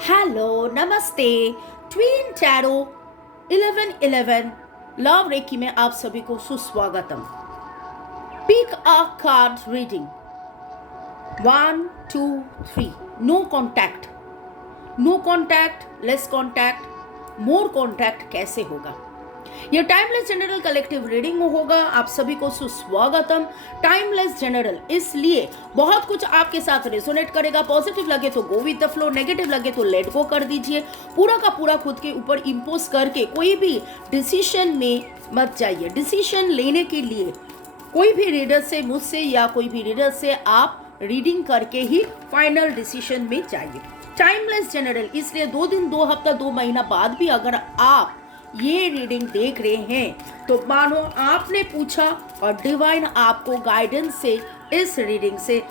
Hello नमस्ते। Tween tarot 1111 love recce में आप सभी को सुस्वागतम। Pick a card reading 1 2 3। No contact, no contact, less contact, more contact कैसे होगा? यह टाइमलेस जनरल कलेक्टिव रीडिंग होगा। आप सभी को सुस्वागतम। टाइमलेस जनरल इसलिए बहुत कुछ आपके साथ रेजोनेट करेगा। पॉजिटिव लगे तो गो विद द फ्लो, नेगेटिव लगे तो लेट गो कर दीजिए। पूरा का पूरा खुद के ऊपर इम्पोज करके कोई भी डिसीजन में मत जाइए। डिसीजन लेने के लिए कोई भी रीडर से, मुझसे या कोई भी रीडर से आप रीडिंग करके ही फाइनल डिसीजन में जाइए। टाइमलेस जनरल इसलिए 2 दिन, 2 हफ्ता, 2 महीना बाद भी अगर आप ये रीडिंग देख रहे हैं तो मानो आपने पूछा और डिवाइन आपको गाइडेंस से इस रीडिंग से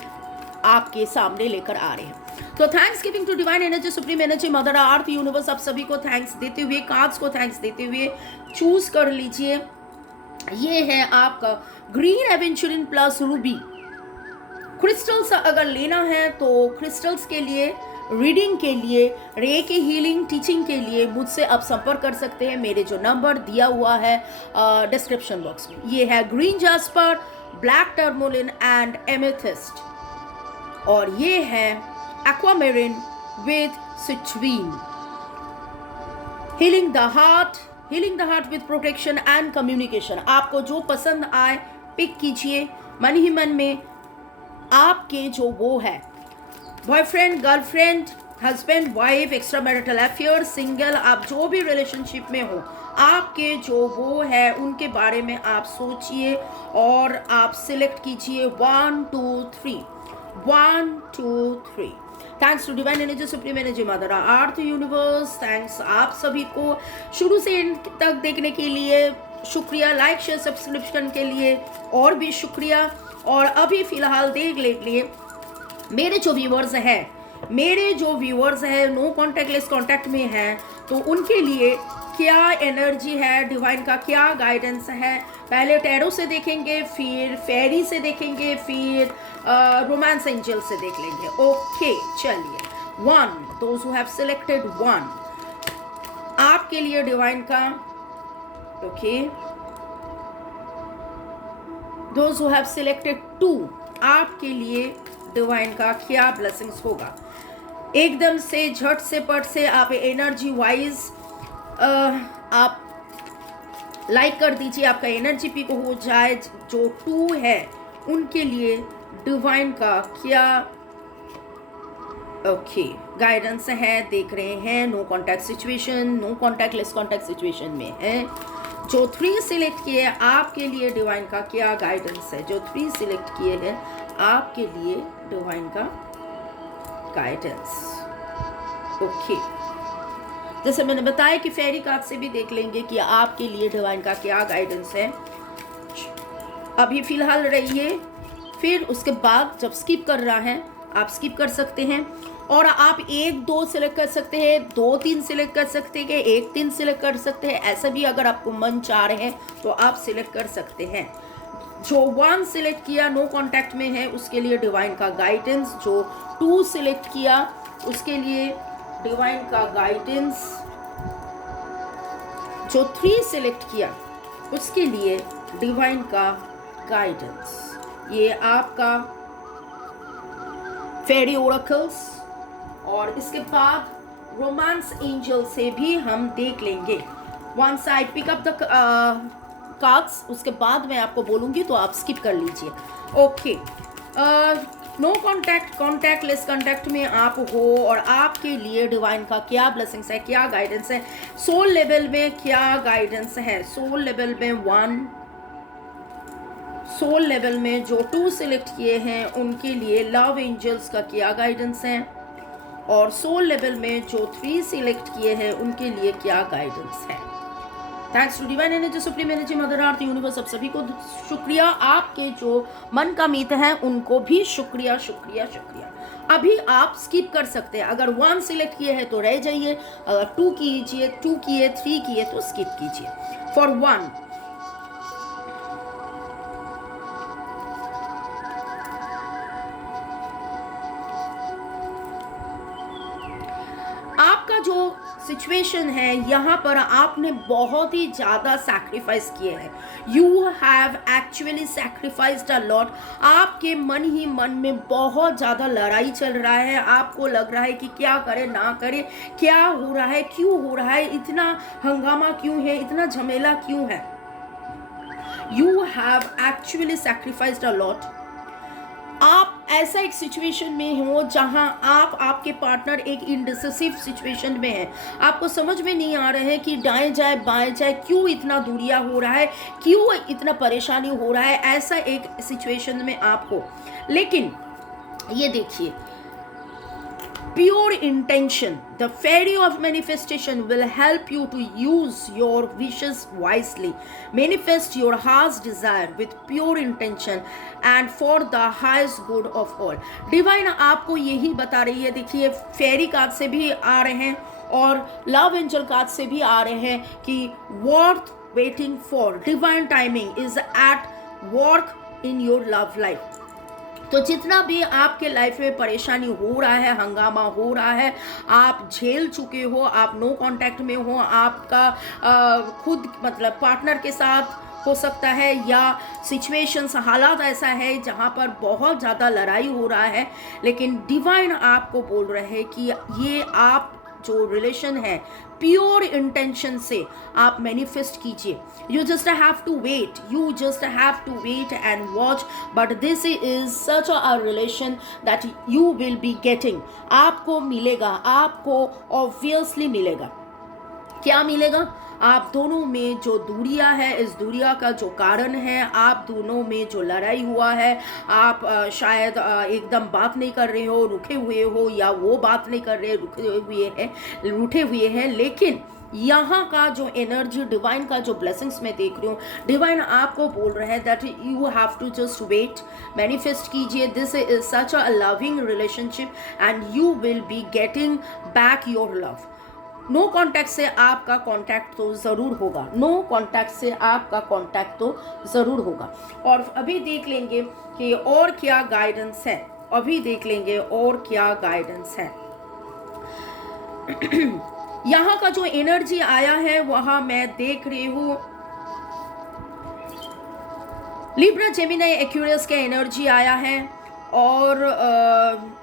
आपके सामने लेकर आ रहे हैं। तो thanks giving to divine energy, supreme energy, mother earth, universe, आप सभी को थैंक्स देते हुए, कार्ड्स को थैंक्स देते हुए चूज कर लीजिए। ये है आपका green aventurine plus Ruby. Crystals अगर लेना है तो क्रिस्टल्स के लिए, रीडिंग के लिए, रे के हीलिंग टीचिंग के लिए मुझसे आप संपर्क कर सकते हैं। मेरे जो नंबर दिया हुआ है डिस्क्रिप्शन बॉक्स में। ये है green jasper, black tourmaline and amethyst, और ये है aquamarine with citrine. Healing the heart with protection and communication. आपको जो पसंद आए पिक कीजिए। मन ही मन में आपके जो वो है boyfriend, girlfriend, husband, wife, extra marital affair, single, आप जो भी रिलेशनशिप में हो, आपके जो वो है उनके बारे में आप सोचिए और आप सिलेक्ट कीजिए 1 2 3, 1 2 3। Thanks to divine energy, supreme energy, mother earth, universe. Thanks आप सभी को शुरू से एंड तक देखने के लिए शुक्रिया। लाइक शेयर सब्सक्रिप्शन के लिए और भी शुक्रिया। और अभी फिलहाल देख लिए मेरे जो व्यूअर्स हैं नो कॉन्टैक्ट, लेस कॉन्टैक्ट में हैं, तो उनके लिए क्या एनर्जी है, डिवाइन का क्या गाइडेंस है। पहले टैरो से देखेंगे, फिर फेरी से देखेंगे, फिर रोमांस एंजल से देख लेंगे। ओके चलिए। 1, दोज हु हैव सिलेक्टेड 1, आपके लिए डिवाइन का। Okay, those who have selected 2, आपके लिए डिवाइन का क्या ब्लेसिंग्स होगा। एकदम से झट से पट से आप एनर्जी वाइज आप लाइक कर दीजिए, आपका एनर्जी पिक हो जाए। जो 2 है उनके लिए डिवाइन का क्या ओके गाइडेंस है देख रहे हैं। No contact situation, no contact, less contact situation में है। जो 3 सिलेक्ट किए आपके लिए डिवाइन का क्या गाइडेंस है। जो 3 सिलेक्ट किए हैं आपके लिए डिवाइन का गाइडेंस। ओके, जैसे मैंने बताया कि फेरी कार्ड से भी देख लेंगे कि आपके लिए डिवाइन का क्या गाइडेंस है। अभी फिलहाल रहिए, फिर उसके बाद जब स्किप कर रहा है आप स्किप कर सकते हैं। और आप 1 2 सिलेक्ट कर सकते हैं, 2 3 सिलेक्ट कर सकते हैं, 1 3 सिलेक्ट कर सकते हैं। ऐसा भी अगर आपको मन चाह रहे हैं तो आप सिलेक्ट कर सकते हैं। जो 1 सिलेक्ट किया नो कॉन्टैक्ट में है उसके लिए डिवाइन का गाइडेंस। जो 2 सिलेक्ट किया उसके लिए डिवाइन का गाइडेंस। जो 3 सिलेक्ट किया उसके लिए डिवाइन का गाइडेंस। ये आपका फेरी ओरेकल्स, और इसके बाद रोमांस एंजल से भी हम देख लेंगे। Once I pick up the cards, उसके बाद मैं आपको बोलूंगी तो आप स्किप कर लीजिए। Okay, no contact, contact, less contact में आप हो और आपके लिए डिवाइन का क्या ब्लेसिंग्स है, क्या गाइडेंस है। सोल लेवल में क्या गाइडेंस है। सोल लेवल में 1, सोल लेवल में जो 2 सिलेक्ट किए हैं उनके लिए लव एंजल्स का क्या गाइडेंस है। और सोल लेवल में जो 3 सिलेक्ट किए हैं उनके लिए क्या गाइडेंस है। Thanks to divine energy, supreme energy, mother earth, universe, सब सभी को शुक्रिया। आपके जो मन का मीत है उनको भी शुक्रिया शुक्रिया शुक्रिया। अभी आप स्किप कर सकते हैं। अगर 1 सिलेक्ट किए हैं तो रह जाइए, अगर 2 कीजिए, 2 किए, 3 किए तो स्किप कीजिए। फॉर 1, जो सिचुएशन है, यहाँ पर आपने बहुत ही ज़्यादा सैक्रिफाइस किए हैं. You have actually sacrificed a lot. आपके मन ही मन में बहुत ज़्यादा लड़ाई चल रहा है. आपको लग रहा है कि क्या करे ना करे, क्या हो रहा है, क्यों हो रहा है, इतना हंगामा क्यों है, इतना झमेला क्यों है. You have actually sacrificed a lot. आप ऐसा एक सिचुएशन में हो जहां आप, आपके पार्टनर एक इंडिसिसिव सिचुएशन में है. आपको समझ में नहीं आ रहा है कि दाएं जाए बाएं जाए, क्यों इतना दूरिया हो रहा है, क्यों इतना परेशानी हो रहा है. ऐसा एक सिचुएशन में आप हो. लेकिन ये देखिए, pure intention, the fairy of manifestation will help you to use your wishes wisely. Manifest your heart's desire with pure intention and for the highest good of all. Divine आपको यही बता रही है. देखिए, फेरी कार्ड से भी आ रहे हैं और लव एंजल कार्ड से भी आ रहे हैं कि worth waiting for. Divine timing is at work in your love life. तो जितना भी आपके लाइफ में परेशानी हो रहा है, हंगामा हो रहा है, आप झेल चुके हो, आप नो कांटेक्ट में हो, आपका खुद मतलब पार्टनर के साथ हो सकता है, या सिचुएशंस, हालात ऐसा है जहाँ पर बहुत ज़्यादा लड़ाई हो रहा है. लेकिन डिवाइन आपको बोल रहे हैं कि ये आप जो रिलेशन है प्योर इंटेंशन से आप मैनिफेस्ट कीजिए. You just have to wait, you just have to wait and watch. But this is such a relation that you will be getting. आपको मिलेगा, आपको ऑब्वियसली मिलेगा. क्या मिलेगा? आप दोनों में जो दूरियां है, इस दूरिया का जो कारण है, आप दोनों में जो लड़ाई हुआ है, आप शायद एकदम बात नहीं कर रहे हो, रुके हुए हो, या वो बात नहीं कर रहे, रूठे हुए हैं. लेकिन यहाँ का जो एनर्जी, डिवाइन का जो ब्लेसिंग्स मैं देख रही हूँ, डिवाइन आपको बोल रहे हैं that you have to just wait, manifest कीजिए. This is such a loving relationship and you will be getting back your love. No contact से आपका कॉन्टैक्ट तो ज़रूर होगा. नो कॉन्टैक्ट से आपका कॉन्टैक्ट तो ज़रूर होगा. और अभी देख लेंगे कि और क्या गाइडेंस है. अभी देख लेंगे और क्या गाइडेंस है. यहाँ का जो एनर्जी आया है वहाँ मैं देख रही हूँ लिब्रा, जेमिनी, एक्वेरियस का एनर्जी आया है. और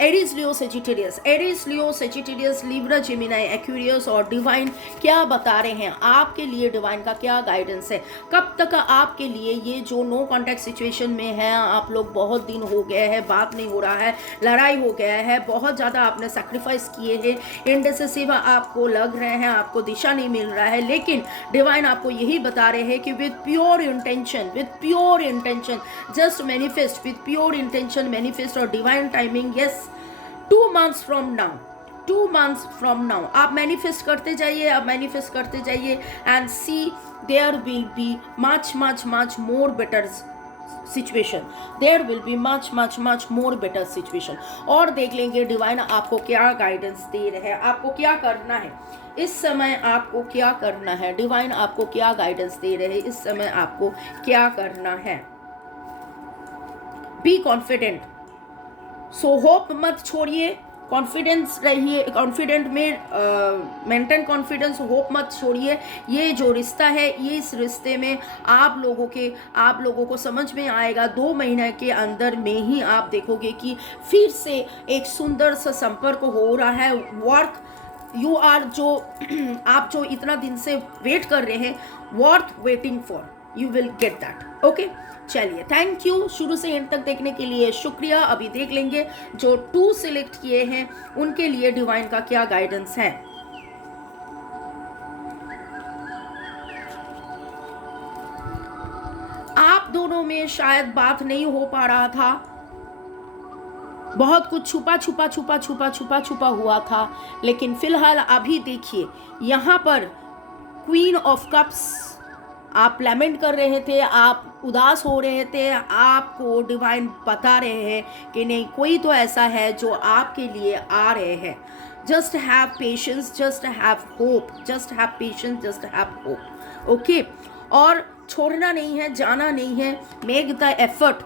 एरीज, लियो, सेजिटेरियस. एरीज, लियो, सेजिटेरियस, लिब्रा, जेमिनी, एक्वेरियस. और डिवाइन क्या बता रहे हैं आपके लिए, डिवाइन का क्या गाइडेंस है. कब तक आपके लिए ये जो नो कॉन्टैक्ट सिचुएशन में है, आप लोग बहुत दिन हो गए हैं, बात नहीं हो रहा है, लड़ाई हो गया है, बहुत ज़्यादा आपने सेक्रीफाइस किए हैं, इंडिसिसिव आपको लग रहे हैं, आपको दिशा नहीं मिल रहा है. लेकिन डिवाइन आपको यही बता रहे हैं कि with pure intention, just manifest with pure intention, manifest और divine timing. Yes, 2 months from now आप मैनिफेस्ट करते जाइए, आप मैनिफेस्ट करते जाइए and see there will be much more better situation. There will be much more better situation. और देख लेंगे डिवाइन आपको क्या गाइडेंस दे रहे हैं, आपको क्या करना है इस समय, आपको क्या करना है. डिवाइन आपको क्या गाइडेंस दे रहे हैं इस समय, आपको क्या करना है. Be confident. सो होप मत छोड़िए, कॉन्फिडेंस रहिए, कॉन्फिडेंट में मेंटेन कॉन्फिडेंस, होप मत छोड़िए. ये जो रिश्ता है, ये इस रिश्ते में आप लोगों को समझ में आएगा. 2 महीने के अंदर में ही आप देखोगे कि फिर से एक सुंदर सा संपर्क हो रहा है. वर्क यू आर जो आप जो इतना दिन से वेट कर रहे हैं, worth waiting for, you will get that. Okay, चलिए, थैंक यू शुरू से एंड तक देखने के लिए, शुक्रिया. अभी देख लेंगे जो 2 सिलेक्ट किए हैं उनके लिए डिवाइन का क्या गाइडेंस है. आप दोनों में शायद बात नहीं हो पा रहा था, बहुत कुछ छुपा हुआ था. लेकिन फिलहाल अभी देखिए, यहाँ पर क्वीन ऑफ कप्स, आप लैमेंट कर रहे थे, आप उदास हो रहे थे, आपको डिवाइन बता रहे हैं कि नहीं, कोई तो ऐसा है जो आपके लिए आ रहे हैं. Just have patience, just have hope, just have patience, just have hope. Okay, और छोड़ना नहीं है, जाना नहीं है. Make the effort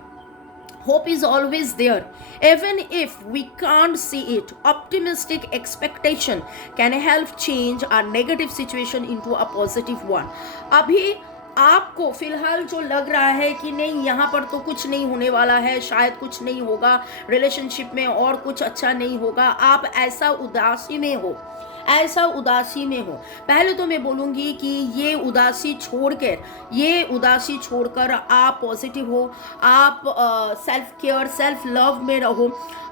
Hope is always there, even if we can't see it. Optimistic expectation can help change our negative situation into a positive one. अभी आपको फिलहाल जो लग रहा है कि नहीं यहाँ पर तो कुछ नहीं होने वाला है, शायद कुछ नहीं होगा रिलेशनशिप में और कुछ अच्छा नहीं होगा, आप ऐसा उदासी में हो, ऐसा उदासी में हो, पहले तो मैं बोलूँगी कि ये उदासी छोड़कर आप पॉजिटिव हो, आप सेल्फ केयर सेल्फ लव में रहो.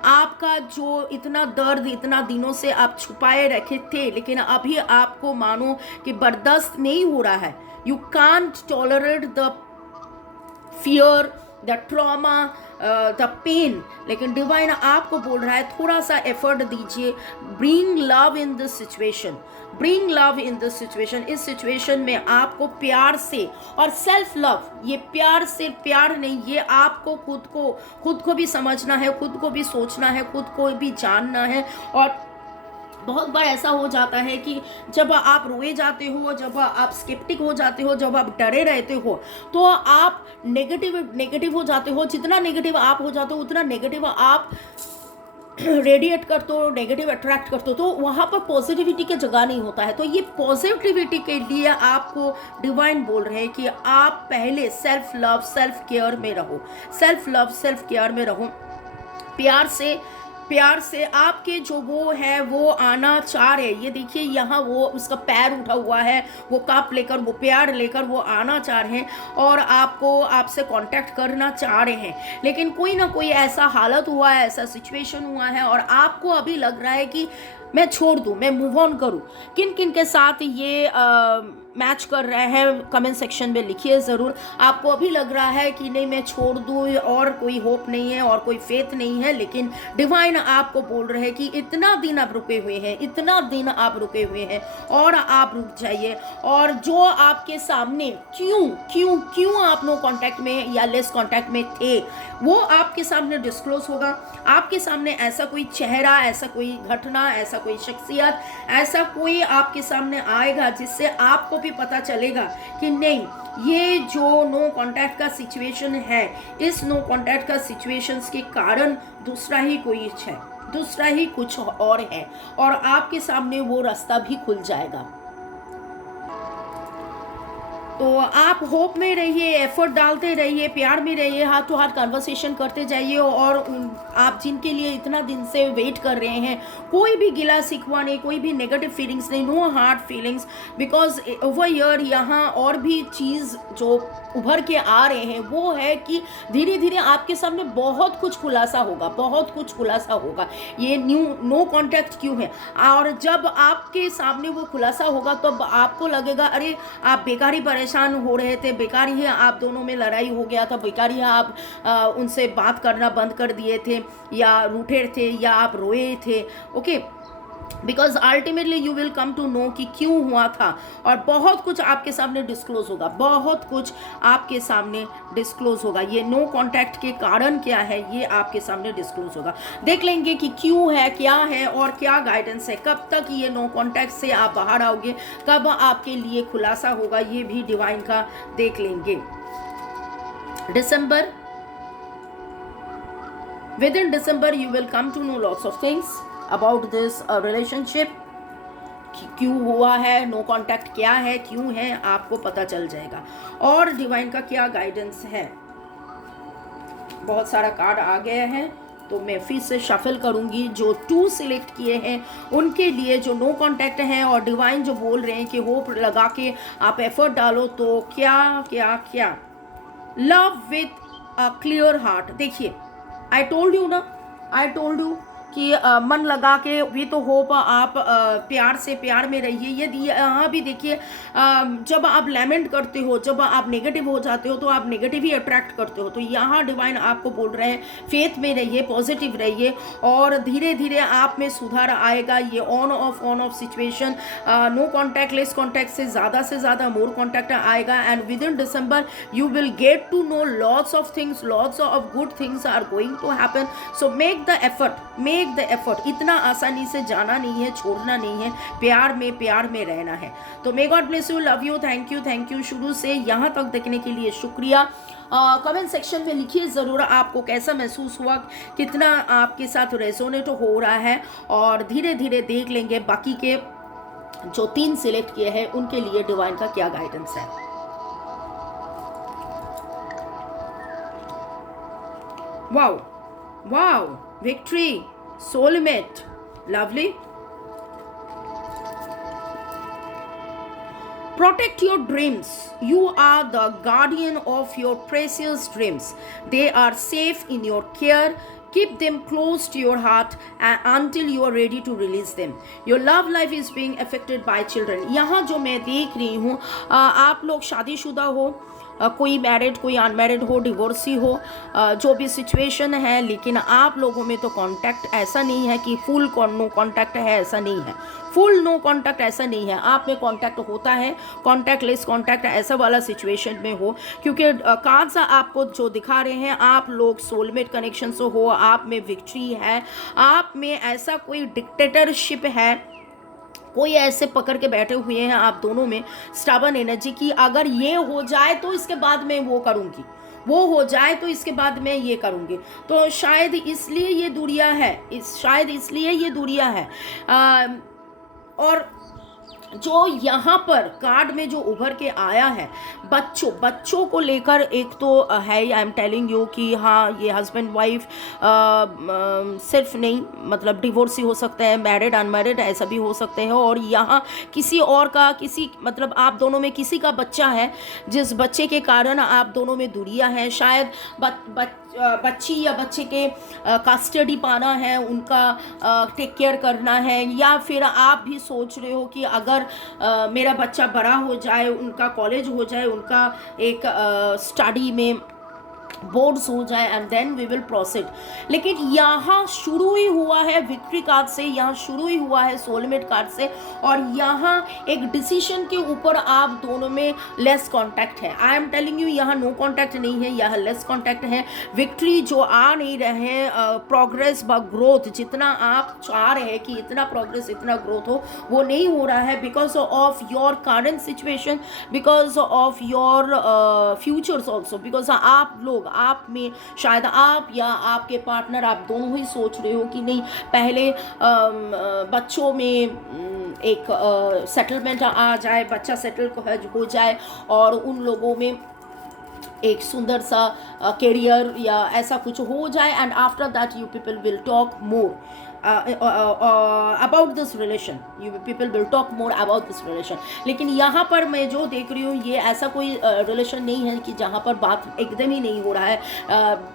आपका जो इतना दर्द इतना दिनों से आप छुपाए रखे थे, लेकिन अभी आपको मानो कि बर्दाश्त नहीं हो रहा है. You can't tolerate the fear, the trauma, the pain. लेकिन डिवाइन आपको बोल रहा है थोड़ा सा एफर्ट दीजिए. Bring love in this situation, bring love in this situation. इस सिचुएशन में आपको प्यार से और सेल्फ लव, ये प्यार से प्यार नहीं, ये आपको खुद को भी समझना है, खुद को भी सोचना है, खुद को भी जानना है. और बहुत बार ऐसा हो जाता है कि जब आप रोए जाते हो, जब आप स्केप्टिक हो जाते हो, जब आप डरे रहते हो, तो आप नेगेटिव हो जाते हो. जितना नेगेटिव आप हो जाते हो उतना नेगेटिव आप रेडिएट करते हो, नेगेटिव अट्रैक्ट करते हो, तो वहाँ पर पॉजिटिविटी की जगह नहीं होता है. तो ये पॉजिटिविटी के लिए आपको डिवाइन बोल रहे हैं कि आप पहले सेल्फ लव सेल्फ केयर में रहो, सेल्फ लव सेल्फ केयर में रहो. प्यार से आपके जो वो है वो आना चाह रहे. ये देखिए यहाँ वो उसका पैर उठा हुआ है, वो कप लेकर, वो प्यार लेकर वो आना चाह रहे हैं और आपसे कांटेक्ट करना चाह रहे हैं. लेकिन कोई ना कोई ऐसा हालत हुआ है, ऐसा सिचुएशन हुआ है और आपको अभी लग रहा है कि मैं छोड़ दूँ, मैं मूव ऑन करूँ. किन किन के साथ ये मैच कर रहे हैं कमेंट सेक्शन में लिखिए ज़रूर. आपको अभी लग रहा है कि नहीं मैं छोड़ दूँ और कोई होप नहीं है और कोई फेथ नहीं है, लेकिन डिवाइन आपको बोल रहे हैं कि इतना दिन आप रुके हुए हैं, इतना दिन आप रुके हुए हैं और आप रुक जाइए. और जो आपके सामने क्यों आप नो कॉन्टैक्ट में या लेस कॉन्टैक्ट में थे, वो आपके सामने डिस्क्लोज होगा. आपके सामने ऐसा कोई चेहरा, ऐसा कोई घटना, ऐसा कोई शख्सियत, ऐसा कोई आपके सामने आएगा जिससे आपको भी पता चलेगा कि नहीं, ये जो नो कॉन्टैक्ट का सिचुएशन है, इस नो कॉन्टैक्ट का सिचुएशंस के कारण दूसरा ही कोई है, दूसरा ही कुछ और है और आपके सामने वो रास्ता भी खुल जाएगा. तो आप होप में रहिए, एफर्ट डालते रहिए, प्यार में रहिए, हाथ टू हाथ कन्वर्सेशन करते जाइए. और आप जिनके लिए इतना दिन से वेट कर रहे हैं, कोई भी गिला शिकवा नहीं, कोई भी नेगेटिव फीलिंग्स नहीं, no hard feelings, because over year यहाँ और भी चीज़ जो उभर के आ रहे हैं वो है कि धीरे धीरे आपके सामने बहुत कुछ खुलासा होगा, बहुत कुछ खुलासा होगा. ये नो कॉन्टैक्ट क्यों है, और जब आपके सामने वो खुलासा होगा तब आपको लगेगा अरे आप बेकार ही परेशान हो रहे थे, बेकार ही आप दोनों में लड़ाई हो गया था, बेकार ही आप उनसे बात करना बंद कर दिए थे या रूठे थे या आप रोए थे. Okay, because ultimately you will come to know कि क्यों हुआ था और बहुत कुछ आपके सामने डिस्क्लोज होगा, बहुत कुछ आपके सामने डिस्क्लोज होगा. ये नो कॉन्टैक्ट के कारण क्या है ये आपके सामने डिस्क्लोज होगा. देख लेंगे कि क्यों है, क्या है और क्या गाइडेंस है, कब तक ये नो कॉन्टैक्ट से आप बाहर आओगे, कब आपके लिए खुलासा होगा, ये भी डिवाइन का देख लेंगे. दिसंबर, within December you will come to know lots of things about this relationship. क्यों हुआ है, नो कॉन्टैक्ट क्या है, क्यों है, आपको पता चल जाएगा. और डिवाइन का क्या गाइडेंस है. बहुत सारा कार्ड आ गया है तो मैं फिर से शफल करूंगी. जो 2 सिलेक्ट किए हैं उनके लिए जो नो कॉन्टैक्ट हैं और डिवाइन जो बोल रहे हैं कि होप लगा के आप एफर्ट डालो, तो क्या love with a clear heart. देखिए आई टोल्ड यू कि मन लगा के भी तो होप आप प्यार से प्यार में रहिए. ये यहाँ भी देखिए जब आप लैमेंट करते हो, जब आप नेगेटिव हो जाते हो तो आप नेगेटिव ही अट्रैक्ट करते हो. तो यहाँ डिवाइन आपको बोल रहे हैं फेथ में रहिए, पॉजिटिव रहिए और धीरे धीरे आप में सुधार आएगा. ये on off situation, no contact less contact से ज़्यादा मोर कॉन्टैक्ट आएगा. And within December you will get to know lots of things, lots of good things are going to happen. So make the effort, make take the effort, इतना आसानी से जाना नहीं है, छोड़ना नहीं है, प्यार में रहना है। तो may God bless you, love you, thank you शुरू से यहाँ तक देखने के लिए शुक्रिया। कमेंट सेक्शन में लिखिए ज़रूर आपको कैसा महसूस हुआ, कितना आपके साथ रेजोनेट हो रहा है, और धीरे धीरे देख लेंगे बाकी के जो 3 सिलेक्ट किए हैं उनके लिए डिवाइन का क्या गाइडेंस है। Wow wow, victory, soulmate, lovely. Protect your dreams. You are the guardian of your precious dreams. They are safe in your care. Keep them close to your heart until you are ready to release them. Your love life is being affected by children. यहाँ जो मैं देख रही हूँ, आप लोग शादीशुदा हो, कोई मैरिड, कोई अनमैरिड हो, डिवोर्सी हो, जो भी सिचुएशन है, लेकिन आप लोगों में तो कांटेक्ट ऐसा नहीं है कि फुल नो कांटेक्ट है, ऐसा नहीं है, फुल नो कांटेक्ट ऐसा नहीं है, आप में कांटेक्ट होता है, कांटेक्ट लेस कांटेक्ट ऐसा वाला सिचुएशन में हो, क्योंकि कार्ड्स आपको जो दिखा रहे हैं, आप लोग सोलमेट कनेक्शन से हो, आप में विक्ट्री है, आप में ऐसा कोई डिक्टेटरशिप है, कोई ऐसे पकड़ के बैठे हुए हैं आप दोनों में स्टबर्न एनर्जी की, अगर ये हो जाए तो इसके बाद मैं वो करूँगी, वो हो जाए तो इसके बाद मैं ये करूँगी। तो शायद इसलिए ये दूरियां है, शायद इसलिए ये दूरियां है। और जो यहाँ पर कार्ड में जो उभर के आया है, बच्चों को लेकर एक तो है, आई एम टेलिंग यू कि हाँ, ये हस्बैंड वाइफ सिर्फ नहीं, मतलब डिवोर्सी हो सकता है, मैरिड अनमैरिड ऐसा भी हो सकते हैं, और यहाँ किसी और का, किसी मतलब आप दोनों में किसी का बच्चा है, जिस बच्चे के कारण आप दोनों में दूरियां हैं। शायद बच्ची या बच्चे के कस्टडी पाना है, उनका टेक केयर करना है, या फिर आप भी सोच रहे हो कि अगर मेरा बच्चा बड़ा हो जाए, उनका कॉलेज हो जाए, उनका एक स्टडी में बोर्ड्स हो जाए, and then we will proceed. लेकिन यहाँ शुरू ही हुआ है विक्ट्री कार्ड से, यहाँ शुरू ही हुआ है सोलमेट कार्ड से, और यहाँ एक डिसीजन के ऊपर आप दोनों में लेस कांटेक्ट है। आई एम टेलिंग यू, यहाँ नो कांटेक्ट नहीं है, यहाँ लेस कांटेक्ट है। विक्ट्री जो आ नहीं रहे हैं, प्रोग्रेस व ग्रोथ जितना आप चाह रहे हैं कि इतना प्रोग्रेस, इतना ग्रोथ हो, वो नहीं हो रहा है, because of your current situation, because of your futures also, because आप लोग, आप में शायद आप या आपके पार्टनर, आप दोनों ही सोच रहे हो कि नहीं, पहले बच्चों में एक सेटलमेंट आ जाए, बच्चा सेटल हो जाए, और उन लोगों में एक सुंदर सा करियर या ऐसा कुछ हो जाए, and after that you people will talk more about this relation, you people will talk more about this relation। लेकिन यहाँ पर मैं जो देख रही हूँ, ये ऐसा कोई रिलेशन नहीं है कि जहाँ पर बात एकदम ही नहीं हो रहा है,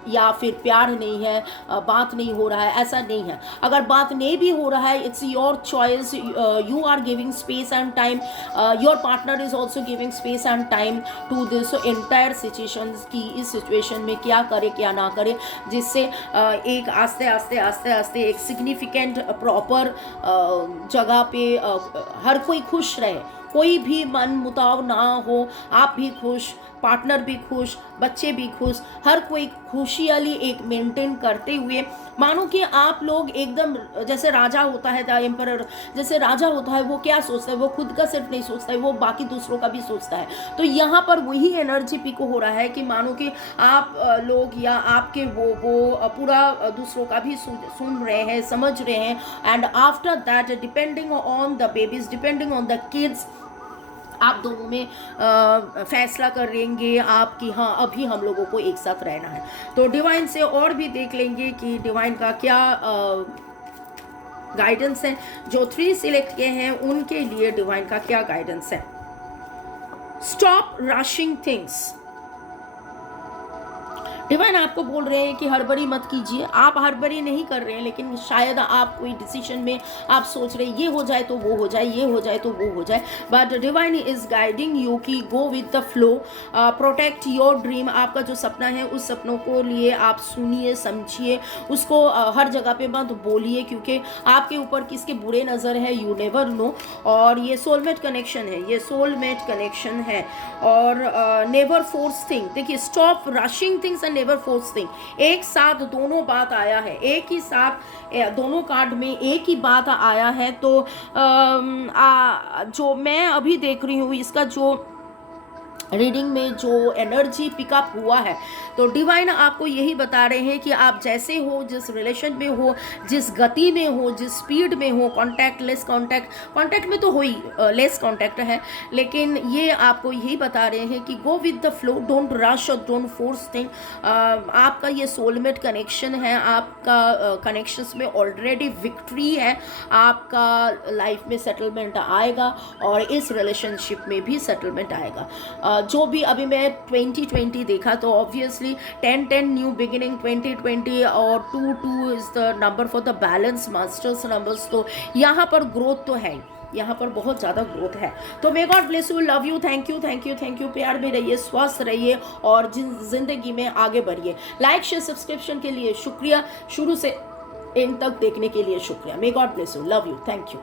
या फिर प्यार नहीं है, बात नहीं हो रहा है, ऐसा नहीं है। अगर बात नहीं भी हो रहा है, it's your choice, you are giving space and time, your partner is also giving space and time to this entire situation, की इस सिचुएशन में क्या करे क्या ना करे, जिससे एक आस्ते आस्ते एक सिग्निफिकेंट प्रॉपर जगह पे हर कोई खुश रहे, कोई भी मन मुताव ना हो, आप भी खुश, पार्टनर भी खुश, बच्चे भी खुश, हर कोई खुशहाली एक मेंटेन करते हुए, मानो कि आप लोग एकदम जैसे राजा होता है, द एम्परर जैसे राजा होता है, वो क्या सोचता है, वो खुद का सिर्फ नहीं सोचता है, वो बाकी दूसरों का भी सोचता है। तो यहाँ पर वही एनर्जी पिक हो रहा है कि मानो कि आप लोग या आपके वो पूरा दूसरों का भी सुन रहे हैं, समझ रहे हैं, and after that depending on the babies, depending on the kids, आप दोनों में फैसला करेंगे आप कि हाँ, अभी हम लोगों को एक साथ रहना है। तो डिवाइन से और भी देख लेंगे कि डिवाइन का क्या गाइडेंस है। जो 3 सिलेक्ट किए हैं उनके लिए डिवाइन का क्या गाइडेंस है। Stop rushing things. डिवाइन आपको बोल रहे हैं कि हड़बड़ी मत कीजिए। आप हड़बड़ी नहीं कर रहे हैं, लेकिन शायद आप कोई डिसीजन में आप सोच रहे ये हो जाए तो वो हो जाए, ये हो जाए तो वो हो जाए, but divine is guiding you कि go with the flow, protect your dream. आपका जो सपना है उस सपनों को लिए आप सुनिए, समझिए, उसको हर जगह पे मत बोलिए, क्योंकि आपके ऊपर किसके बुरे नज़र है, यू नेवर नो। और ये सोलमेट कनेक्शन है, ये सोलमेट कनेक्शन है। और नेवर फोर्स थिंग। देखिए, stop rushing things and never force thing. एक साथ दोनों बात आया है, एक ही साथ दोनों कार्ड में एक ही बात आया है। तो जो मैं अभी देख रही हूँ, इसका जो रीडिंग में जो एनर्जी पिकअप हुआ है, तो डिवाइन आपको यही बता रहे हैं कि आप जैसे हो, जिस रिलेशन में हो, जिस गति में हो, जिस स्पीड में हो, कांटेक्ट लेस कांटेक्ट में तो हो ही, लेस कांटेक्ट है, लेकिन ये आपको यही बता रहे हैं कि go with the flow, don't rush और डोंट फोर्स थिंग। आपका ये सोलमेट कनेक्शन है, आपका कनेक्शंस में ऑलरेडी विक्ट्री है, आपका लाइफ में सेटलमेंट आएगा और इस रिलेशनशिप में भी सेटलमेंट आएगा। जो भी अभी मैं 2020 देखा, तो ऑब्वियसली 10-10 न्यू बिगिनिंग, 2020 और 2-2 is the number for the balance masters numbers. तो यहाँ पर ग्रोथ तो है, यहाँ पर बहुत ज़्यादा ग्रोथ है। तो may God bless you, love you, thank you thank you thank you. प्यार में रहिए, स्वस्थ रहिए और जिंदगी में आगे बढ़िए। लाइक शेयर सब्सक्रिप्शन के लिए शुक्रिया, शुरू से एंड तक देखने के लिए शुक्रिया। May God bless you, love you, thank you.